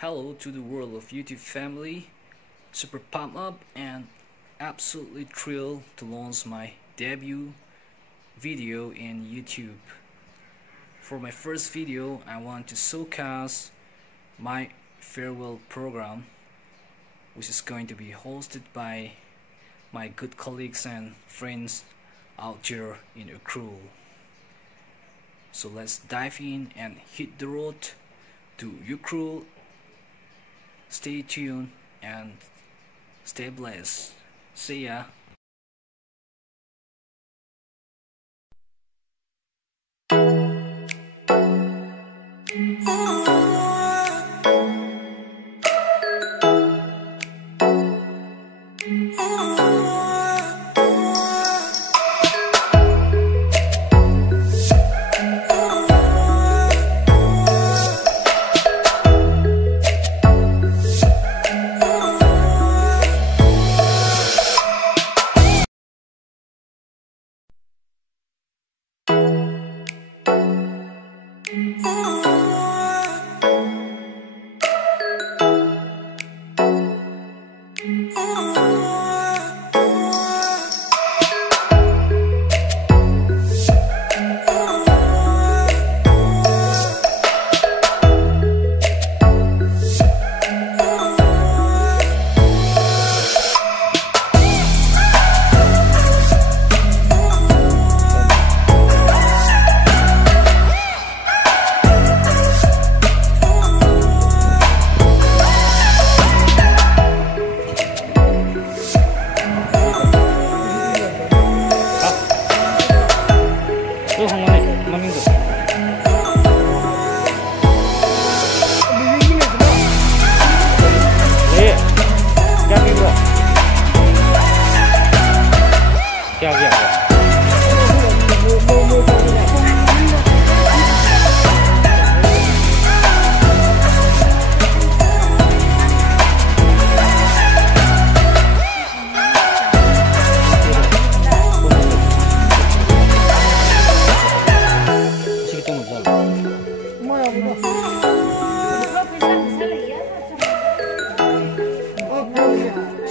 Hello to the world of YouTube family. Super pumped up and absolutely thrilled to launch my debut video in YouTube. For my first video, I want to showcase my farewell program, which is going to be hosted by my good colleagues and friends out there in Ukhrul. So let's dive in and hit the road to Ukhrul. Stay tuned and stay blessed. See ya.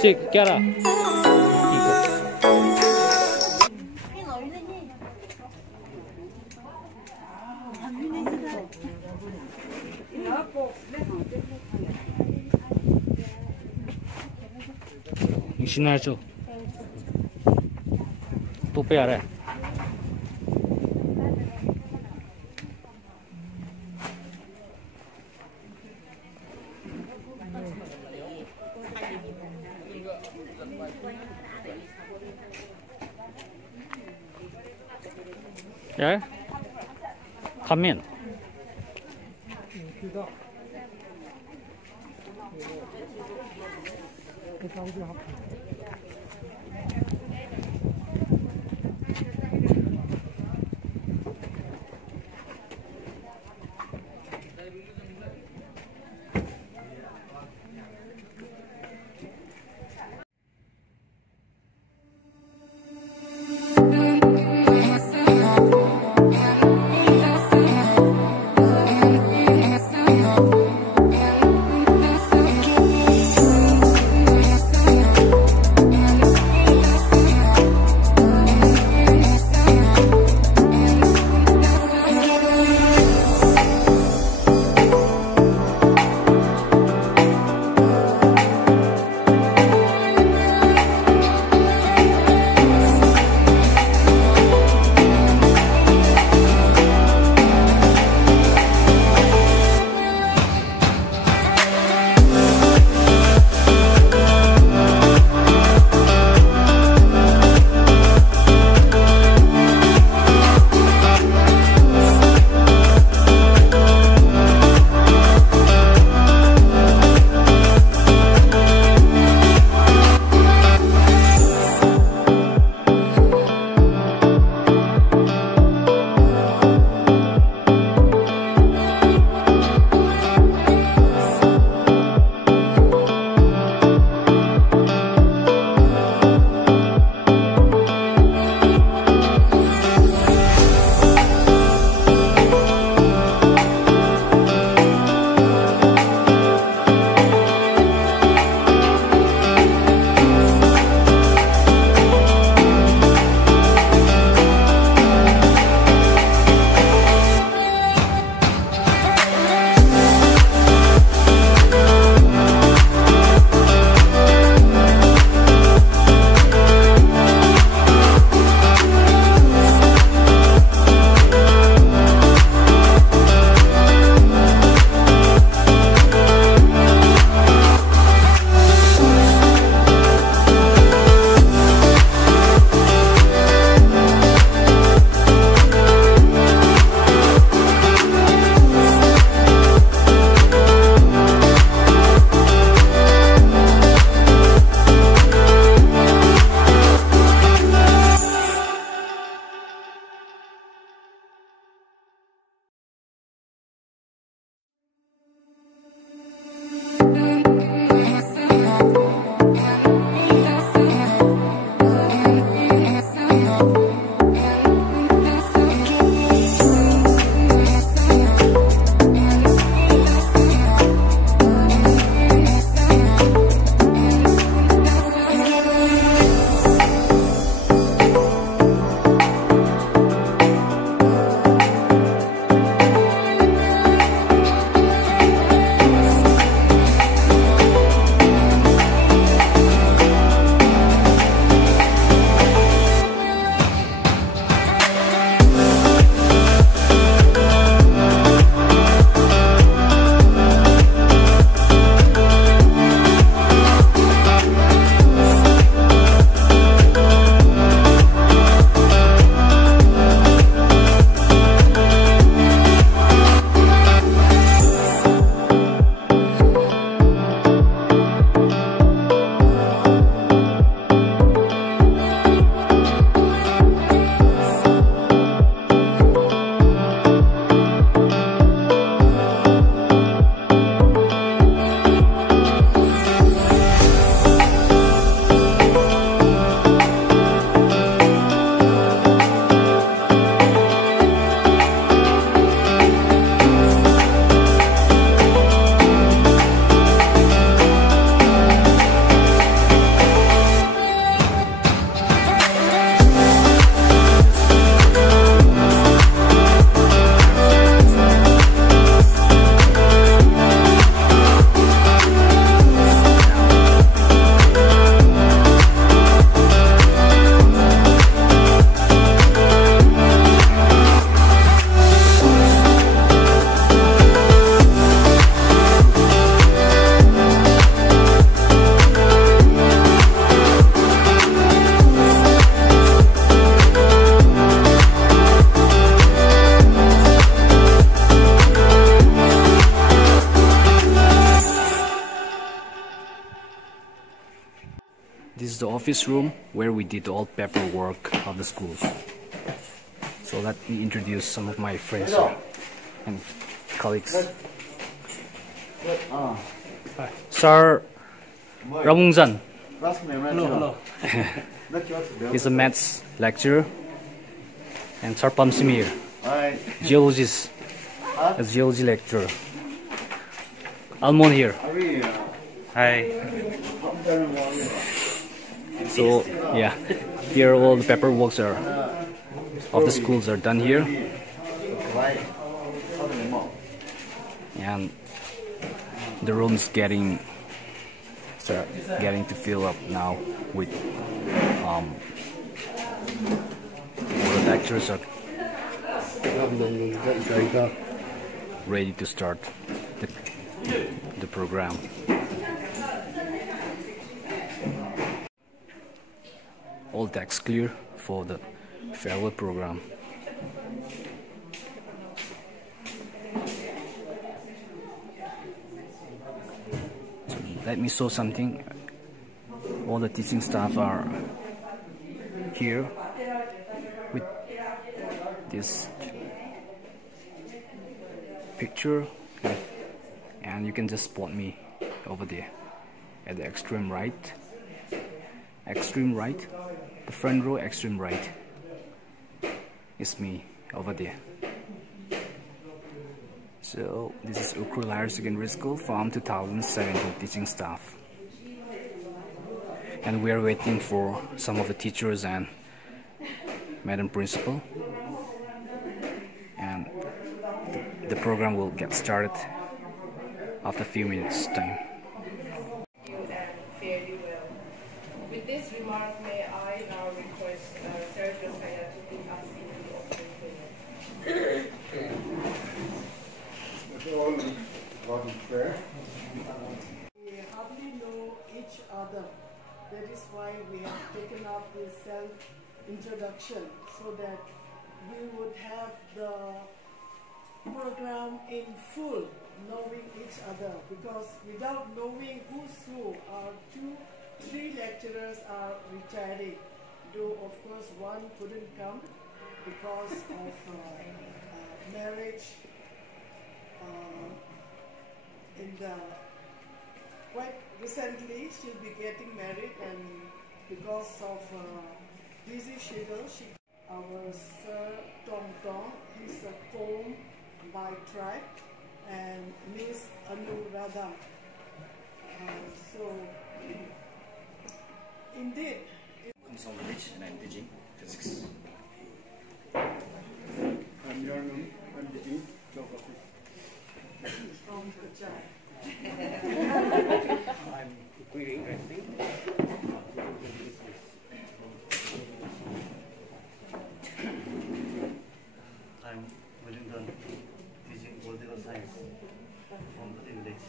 Sí, क्या रहा? मिशनर चो तो पे आ रहा है. Yeah, come in. is the office room where we did all paperwork of the school. So let me introduce some of my friends here and colleagues. Sir Ramungjan. Hello. He's a maths lecturer. And Sir Pamsimir, geologist, a geology lecturer. Almon here. Hi. So yeah, here all the paperwork of the schools are done here, and the room's getting to fill up now with all the lecturers are ready to start the program. All decks clear for the farewell program. So let me show something. All the teaching staff are here with this picture, and you can just spot me over there at the extreme right, the front row, extreme right. It's me over there. So this is Ukhrul Higher Secondary School from 2017 teaching staff, and we are waiting for some of the teachers and Madam Principal, and the program will get started after a few minutes time. Fairly well. With this remark, may I now request Sir Josiah to lead us into the opening prayer. God in prayer. We hardly know each other. That is why we have taken up this self-introduction, so that we would have the program in full, knowing each other, because without knowing who's who, our 2-3 lecturers are retiring, though of course one couldn't come because of marriage in the quite recently. She'll be getting married, and because of busy schedule, our Sir Tong Tong, he's a Kom by tribe, and Miss Anuradha. So indeed, Consolidate, and I'm teaching physics. I'm Yarnum. I'm teaching geography. from the child. I'm querying writing. I'm Wellington, teaching political science from the village.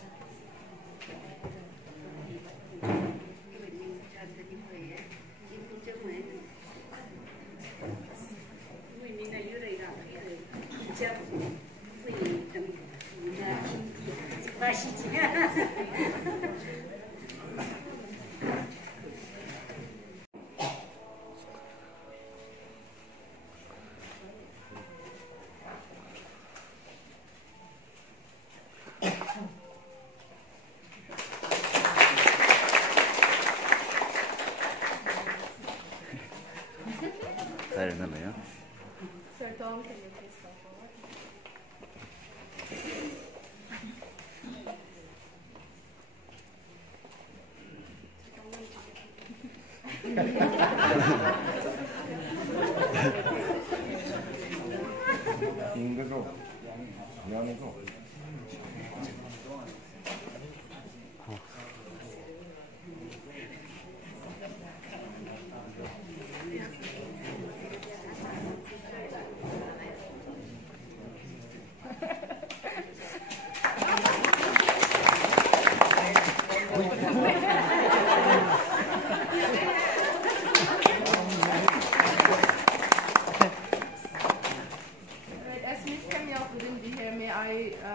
Sir Tom, can you please come forward?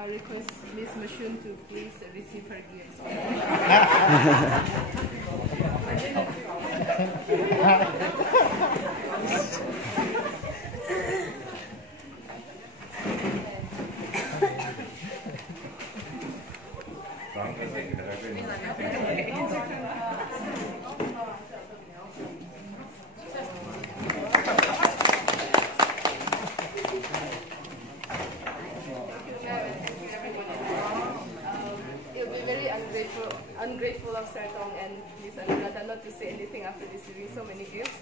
Request Miss Mashun to please receive her gifts. It'll be very ungrateful of Sertong and Miss Anuradha not to say anything after receiving so many gifts.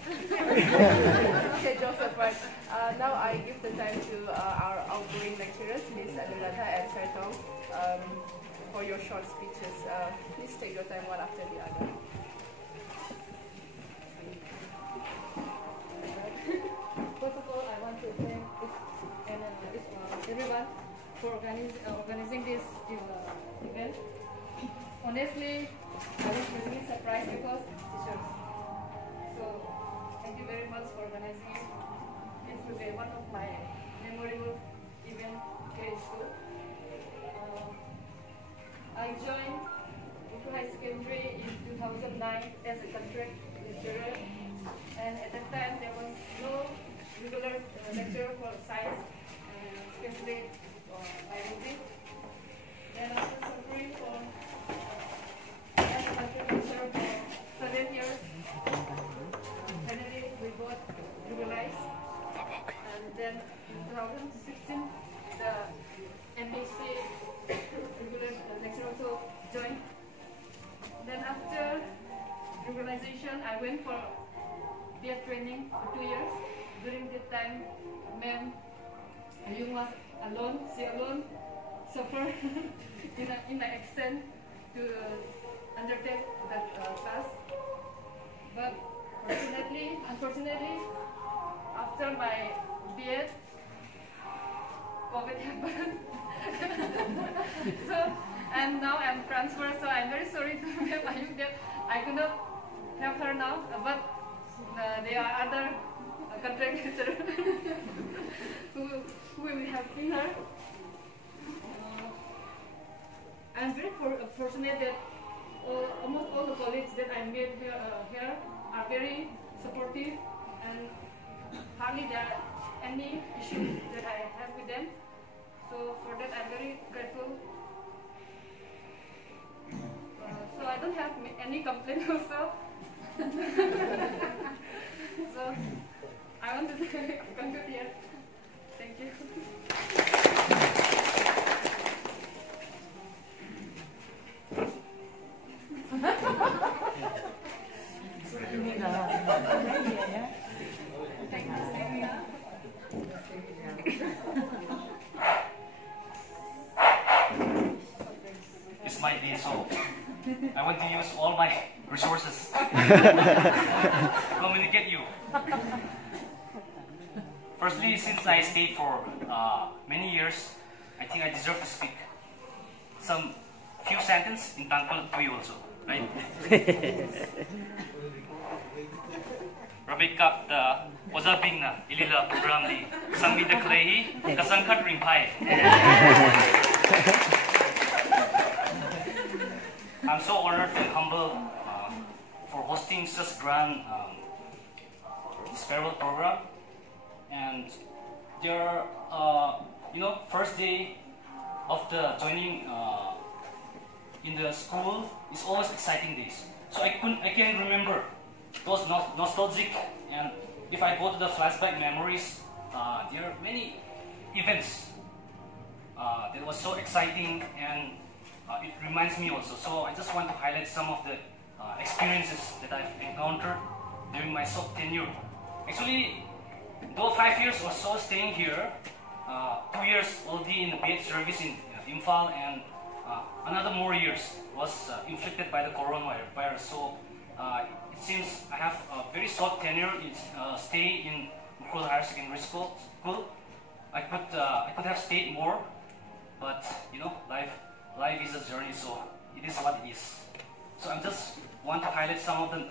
Okay, jokes apart. Now I give the time to our outgoing lecturers, Miss Anuradha and Sertong, for your short speeches. Please take your time one after the other. First of all, I want to thank everyone for organizing this event. Honestly, I was really surprised because teachers. So, thank you very much for organizing it. It will be one of my memorable events here in school. I joined Ukhrul High Secondary in 2009 as a contract lecturer, and at that time there was no regular lecturer for science, especially biology. Then after suffering for as a contract lecturer for 7 years, finally we got regularized. And then in 2016, the MBC regular lecturer also joined. Then after regularization, I went for peer training for 2 years. During that time, Ma'am Ayung was alone. She alone suffered in an extent to undertake that class. But unfortunately, after my BEd, COVID happened. So, and now I'm transferred, so I'm very sorry to Ma'am Ayung that I could not help her now, but there are other contract lecturers who will be helping her. I'm very fortunate that almost all the colleagues that I met here are very supportive, and hardly there are any issues that I have with them. So for that I'm very grateful. So I don't have any complaint also. So I want to conclude here. Thank you. This might be so. I want to use all my resources to communicate you. Firstly, since I stayed for many years, I think I deserve to speak some few sentences in Tangkol Tui also, right? Rabikap da wazabing na ilila program di sangmi da klehi kasangkat ringpai. I'm so honored and humbled for hosting such grand this farewell program. And there, first day of the joining in the school is always exciting days. So I can remember those nostalgic, and if I go to the flashback memories, there are many events that was so exciting, and it reminds me also. So I just want to highlight some of the experiences that I've encountered during my short tenure. Actually, though 5 years or so staying here, 2 years already in the BH service in Imphal, and another more years was inflicted by the coronavirus. So it seems I have a very short tenure in stay in Ukhrul Higher Secondary School. I could have stayed more, but life is a journey, so it is what it is. So I just want to highlight some of the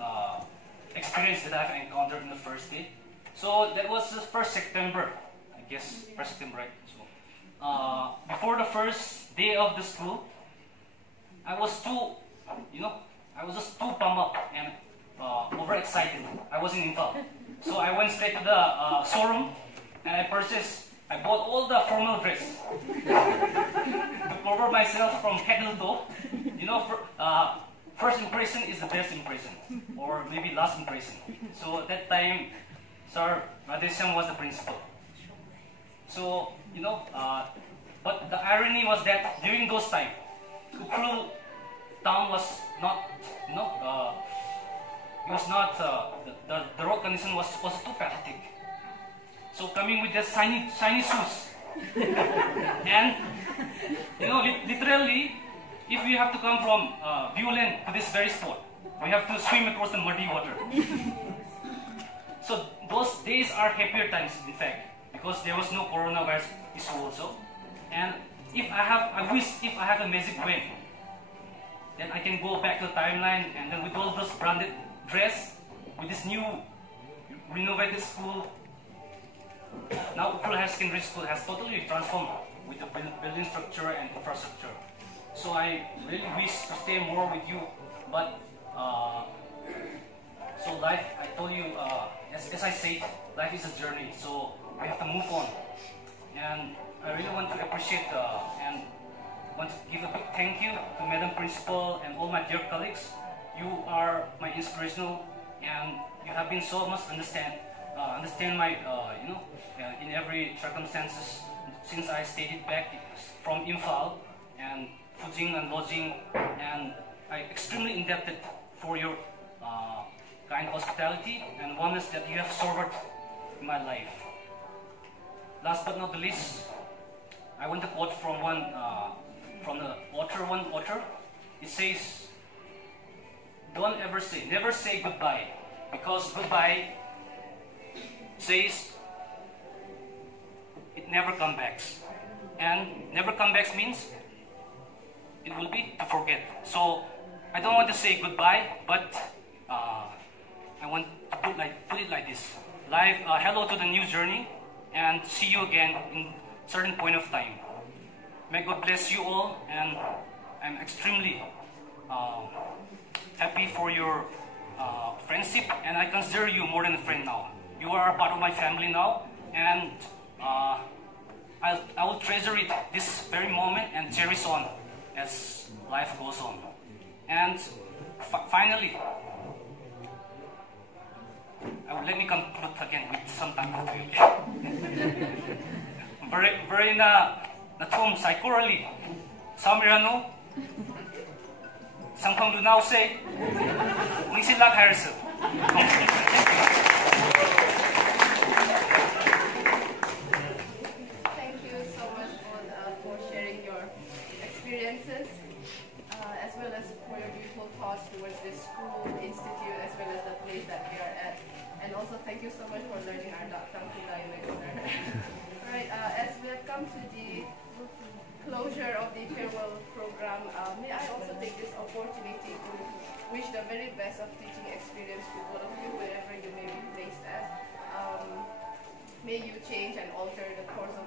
experience that I've encountered in the first day. So that was the 1st September, I guess, 1st September, right? So before the first day of the school, I was just too pumped up and overexcited. I was in Imphal. So I went straight to the showroom and I bought all the formal dress to cover myself from head to toe. you know, first impression is the best impression, or maybe last impression. So at that time, Sir Radhesham was the principal. So, you know, but the irony was that during those times, Ukhrul town was not, you know, it was not, the road condition was too pathetic. So coming with the shiny shoes, and, you know, literally, if we have to come from Violent to this very spot, we have to swim across the muddy water. So those days are happier times, in fact, because there was no coronavirus issue also. And I wish if I have a magic wand, then I can go back to the timeline, and then with all those branded dress, with this new renovated school, now Ukhrul High Secondary School has totally transformed with the building structure and infrastructure. So I really wish to stay more with you, but so life, I told you, as I said, life is a journey, so we have to move on. And I really want to appreciate and want to give a big thank you to Madam Principal and all my dear colleagues. You are my inspirational, and you have been so much understand my, you know, in every circumstances since I stayed back from Imphal and fooding and lodging, and I'm extremely indebted for your kind hospitality and warmness that you have served in my life. Last but not the least, I want to quote from from the one author. It says, never say goodbye, because goodbye says it never comes back. And never come back means it will be to forget. So I don't want to say goodbye, but I want to put it like this. Hello to the new journey, and see you again in certain point of time. May God bless you all, and I'm extremely happy for your friendship, and I consider you more than a friend now. You are a part of my family now, and I will treasure this very moment and cherish on as life goes on. And finally, let me conclude again with some time to you. Very na thom psychorally, Samirano, Sangpang Lunao say, Ningsilak Harrison. Thank you so much for sharing your experiences, as well as for your beautiful thoughts towards this school, institute, as well as the place that we are at. And also thank you so much for learning our Tangki dialect, sir. Alright, as we have come to the closure of the farewell program, may I also take this opportunity to wish the very best of teaching experience to all of you, wherever you may be placed at. May you change and alter the course of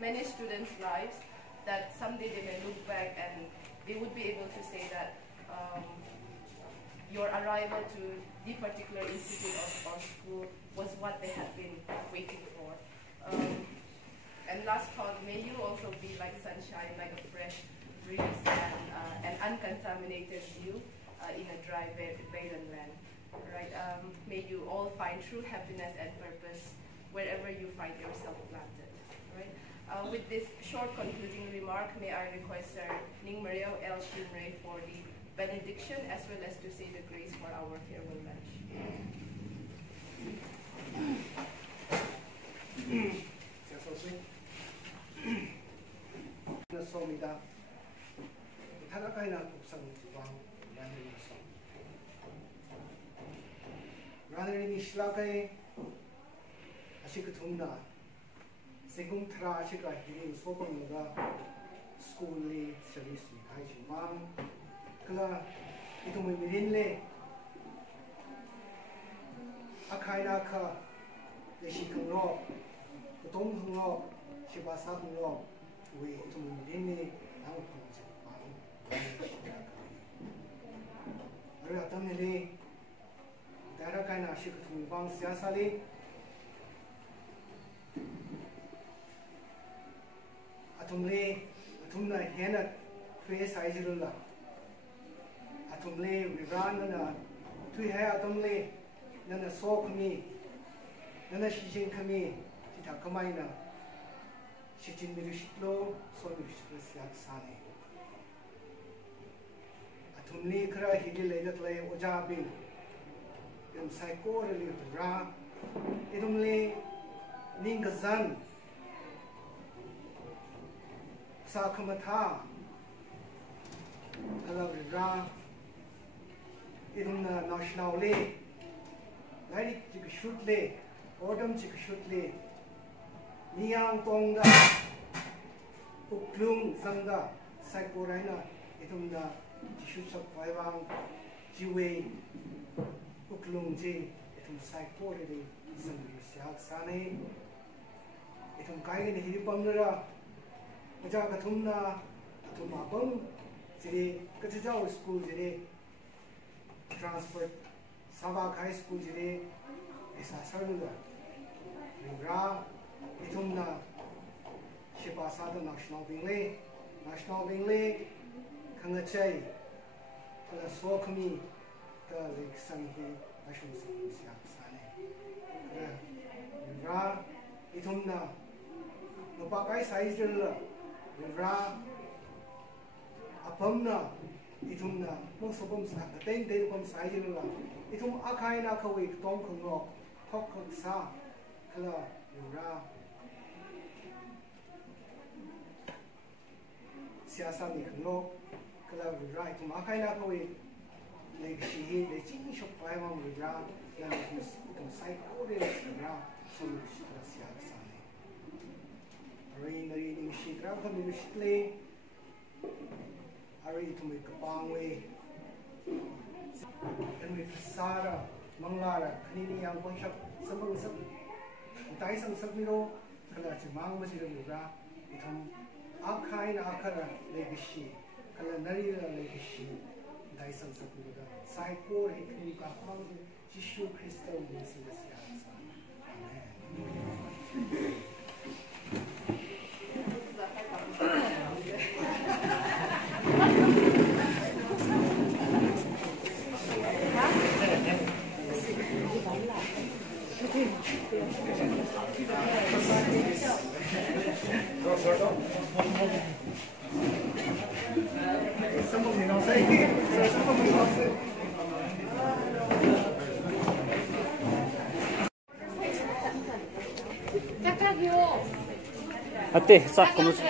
many students' lives, that someday they may look back and they would be able to say that your arrival to the particular institute or school was what they had been waiting for. And last thought, may you also be like sunshine, like a fresh breeze and an uncontaminated view in a dry, barren land. Right? May you all find true happiness and purpose wherever you find yourself planted. Right? With this short concluding remark, may I request Sir Ning Mario L. Shimray for the benediction, as well as to say the grace for our farewell lunch. 소입니다. 타나카이나 국상 지방 라네리소. 라네리니 실라카이 아시크 tum나 세공트라 아시카 히린 소방가 스쿨리 서비스 가이지방 그가 이동의 미린레 아카이나카 내시크로 동흥로 시바사흥로 왜 이동의 미린레 나무풍지 마음 어려 아담네리 다라카이나 아시크 tum방 시아살리 아tum레 아tum나 헤나 회 사이즈를라 Nana, Tui Hair Domley, Nana Soak me, Nana Shishin Kami, Tita Kamaina, Shichin Mirishlo, so Mirishak Sani. Atumli Kra Hidi Lay Ojabi, Yum Psycho Relief Ra, Idumli Ningazan, Sakamata, Kalavra. Idumna national lay, Lady Chickashoot lay, Autumn Chickashoot lay, Niang Tonga, Uklung Zanga, Sakorina, Idumna Chishut of Waivang, Jiway, Uklung J, Itum Sakoridi, Zambia Sane, Itum Kain Hipamura, Majakatumna, Tumabum, Jiri, Kachajao School Jiri. Transferred Sabak High School today is a circular. Rigra, Itumna, Shipasada National Bingley, Kangachay, the Swakami, the Lake Sanhi, National Sane. Rigra, Itumna, Nopakai Saizil, Rigra, Apamna. Itumna, most of them say, the thing they come Saizilla, Itum Akaina Kawik, Tom Kungo, Kokok Sa, Kala, Yura Siasami Kungo, Kala, right to Makaina Kawik, like she hit the change of Paiman Rudra, and it was psycho, Rudra, so Siasani. Reading she grabbed him in the play. Ari to make a bang way. And with Sara, Manglara, Kanini Yang Bonshap, Samang Sab, Tyson Sabino, Kalachimang Masirura, Itum Akain Akara, Legacy, Kalanari Legacy, Tyson Sabura, Psycho, Hikuka, Jishu Crystal, Amen. Ate, sak kamusta?